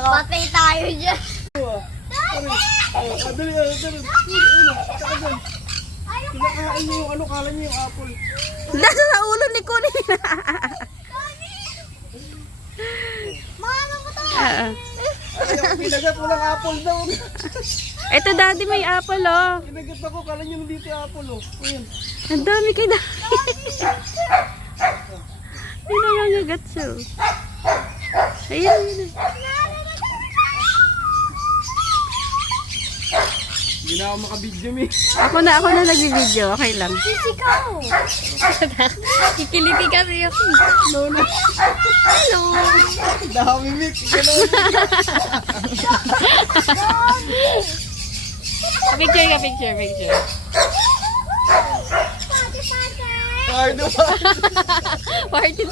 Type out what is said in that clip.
Patay tayo dyan. Dali. Kinakain niyo yung ano, kala niyo yung apple. Nasa sa ulo ni Kunin. Mama mo to. Ayaw, pinagat, walang apple daw. Ito daddy may apple oh. Pinagat ako, kala niyo nandito yung apple oh. Ayan. Ang dami kay daddy. Ay nangangagat siya. Ayun. Hindi na ako makabidyo, mi. Ako na nag-video. Okay lang. Sisikaw. Kikiliti kasi yung... No. Hello. Dami, Mick. Picture. Ay, no. Party.